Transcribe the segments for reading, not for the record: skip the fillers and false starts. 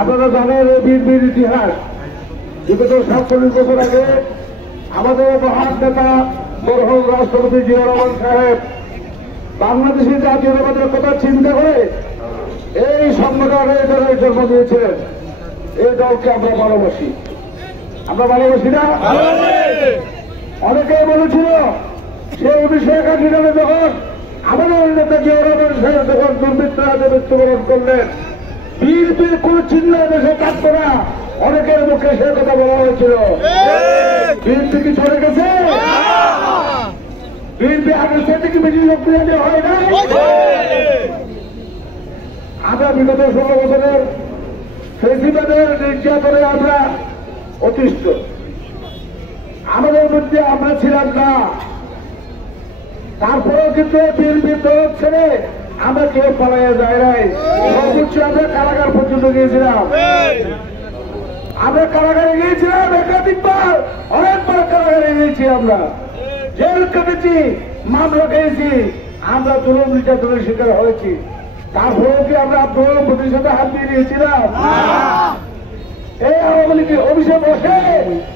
আপনারা জানেন এই বীর ইতিহাস। বিগত 47 বছর আগে আমাদের মহান নেতা মরহুম রাষ্ট্রপতি জিয়া রহমান সাহেব বাংলাদেশি জাতীয়তাবাদের কথা চিন্তা করে এই সংগঠন এই দলের জন্ম দিয়েছিলেন। এই দলকে আমরা ভালোবাসি। আমরা ভালোবাসি না? অনেকেই বলেছিল সে 1981 সালে যখন আমাদের নেতা জিয়া রহমান সাহেব যখন দুর্বৃত্তরা মৃত্যুবরণ করলেন, বিএনপির কোন চিহ্ন দেশে থাকতো না। অনেকের মুখে সে কথা বলা হয়েছিল। বিএনপি কি চলে গেছে? বিএনপি আগের সাথে কি বেশি শক্তিশালী হয় না? আমরা বিগত 16 বছরের ফেসিবাদের নির্যাতনে আমরা অতিষ্ঠ। আমাদের মধ্যে আমরা ছিলাম না। তারপরেও কিন্তু বিএনপির দল ছেড়ে আমরা কেউ পালাইয়া যায় নাই। সর্বোচ্চ আমরা কারাগার পর্যন্ত গিয়েছিলাম। আমরা কারাগারে গিয়েছিলাম একাধিকবার, অনেকবার কারাগারে গিয়েছি। আমরা জেল কেটেছি, মামলা খেয়েছি, আমরা জুলুম নির্যাতনের শিকার হয়েছি। তারপরেও কি আমরা আব্দুল মোদীর সাথে হাত দিয়ে দিয়েছিলাম? এই আওয়ামী লীগের অফিসে বসে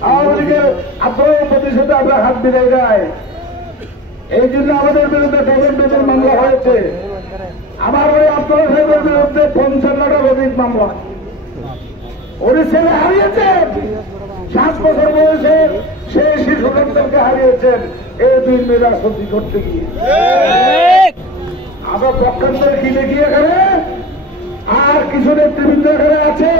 আওয়ামী লীগের আব্দুল মোদীর সাথে আমরা হাত মিলাই যায়। এই জন্য আমাদের বিরুদ্ধে ডজন মামলা হয়েছে। আমার ওই আব্দুল সাহেবের বিরুদ্ধে 55টার অধিক মামলা। ওর ছেলে হারিয়েছেন 7 বছর বয়সে, সে শিশু সন্তানকে হারিয়েছেন এই বিএনপি রাজনীতি করতে গিয়ে। আমরা পক্ষান্তরে কিনে গিয়ে এখানে আর কিছু নেতৃবৃন্দ এখানে আছে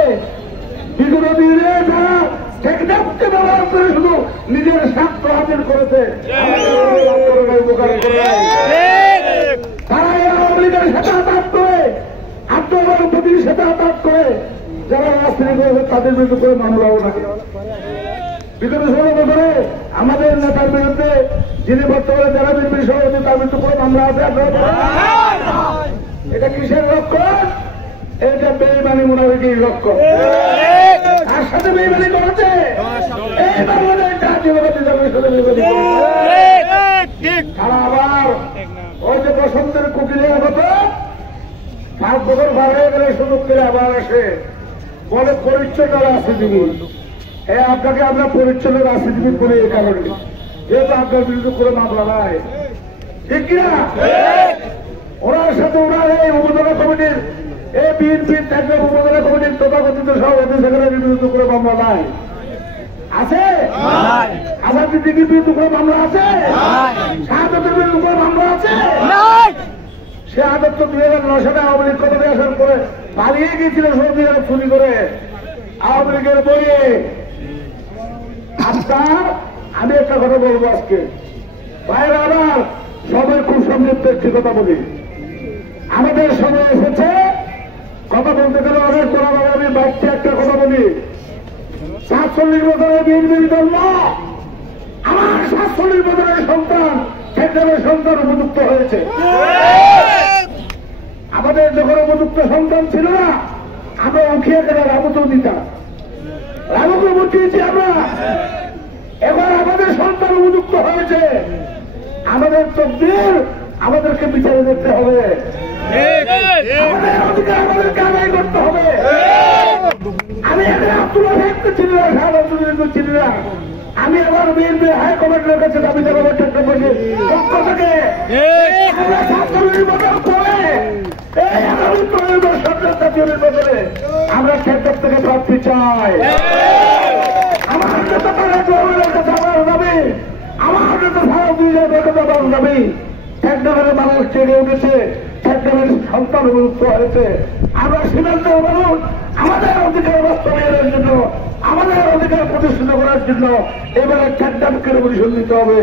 বিগত দিনে তারা টেকনাফকে ব্যবহার করে শুধু নিজের স্বার্থ হাসিল করেছে। তারা এই আওয়ামী লীগের সাথে আঘাত করে, আব্দুল মোদীর সাথে আঘাত করে যারা রাজনীতি করেছে তাদের বিরুদ্ধে করে মামলাও না। বিগত 16 বছরে আমাদের নেতার বিরুদ্ধে, যিনি বর্তমানে যারা বিএনপি সভাপতি, তার বিরুদ্ধে কোনো মামলা আছে? এটা কিসের লক্ষ্য? এটা বেইমানি মুনাফিকের লক্ষ্য। তার সাথে বেইমানি করেছে এই বাংলাদেশ জাতীয়তাবাদী দলের সাথে বেইমানি করেছে। তারা আবার ওই যে বসন্তের কুকিলের মতো 5 বছর বার হয়ে গেলে সুযোগ করে আবার আসে, বলে পরিচ্ছন্ন রাজনীতিবিদ। হ্যাঁ, আপনাকে আমরা পরিচ্ছন্ন রাজনীতিবিদ বলে এই কারণে, যেহেতু আপনার বিরুদ্ধে কোনো মামলা নাই। ঠিক কিনা? ওনার সাথে ওনার এই উপজেলা কমিটির, এই বিএনপির টেকনাফ উপজেলা কমিটির তথাকথিত সভাপতি সেক্রেটারির বিরুদ্ধে কোনো মামলা নাই। আছে? আজাদ সিদ্দিকীর বিরুদ্ধে কোনো মামলা আছে? শাহাদাতের বিরুদ্ধে কোনো মামলা আছে? সে আদর তো 2009 সালে আওয়ামী লীগ ক্ষমতায় আসার পরে পালিয়ে গিয়েছিল সৌদি আরব চুরি করে আওয়ামী লীগের বইয়ে। আপনার আমি একটা কথা বলবো আজকে বাইরে, আবার সবাই খুব সমৃদ্ধ কথা বলি। আমাদের সময় এসেছে কথা বলতে গেলে অনেক বড়। আমি বাড়িতে একটা কথা বলি, 47 বছরের বিএনপির জন্ম, আমার 47 বছরের সন্তান, সেখানে সন্তান উপযুক্ত হয়েছে। আমাদের যখন উপযুক্ত সন্তান ছিল না, আমরা উঠিয়ে গেলে রাবুকেও দিতাম, রাবুকে উঠিয়েছি আমরা। এবার আমাদের সন্তান উপযুক্ত হয়েছে, আমাদের তকদির আমাদেরকে বিচারে দেখতে হবে, আমাদের অধিকার আমাদেরকে আদায় করতে হবে। আমি এখানে আব্দুল্লাহ সাহেবকে চিনি না, শাহাদাতকে চিনি না। আমি আবার বিএনপি হাইকমান্ডের কাছে দাবি জানাবো চট্টগ্রামের পক্ষ থেকে আমরা 47 বছর পরে এই আগামী 15 সরকার জাতীয় নির্বাচনে আমরা চট্টগ্রাম থেকে প্রার্থী চাই। আমার নেতা তারেক রহমানের কাছে আমার দাবি, আমার নেতা সারাদিনের কাছে আমার দাবি, চট্টগ্রামের মানুষ জেগে উঠেছে, চট্টগ্রামের সন্তান উপযুক্ত হয়েছে। আমরা সীমান্তের মানুষ আমাদের অধিকার বাস্তবায়নের জন্য, আমাদের অধিকার প্রতিষ্ঠিত করার জন্য এবারে চট্টগ্রামকে পরিশোধ দিতে হবে।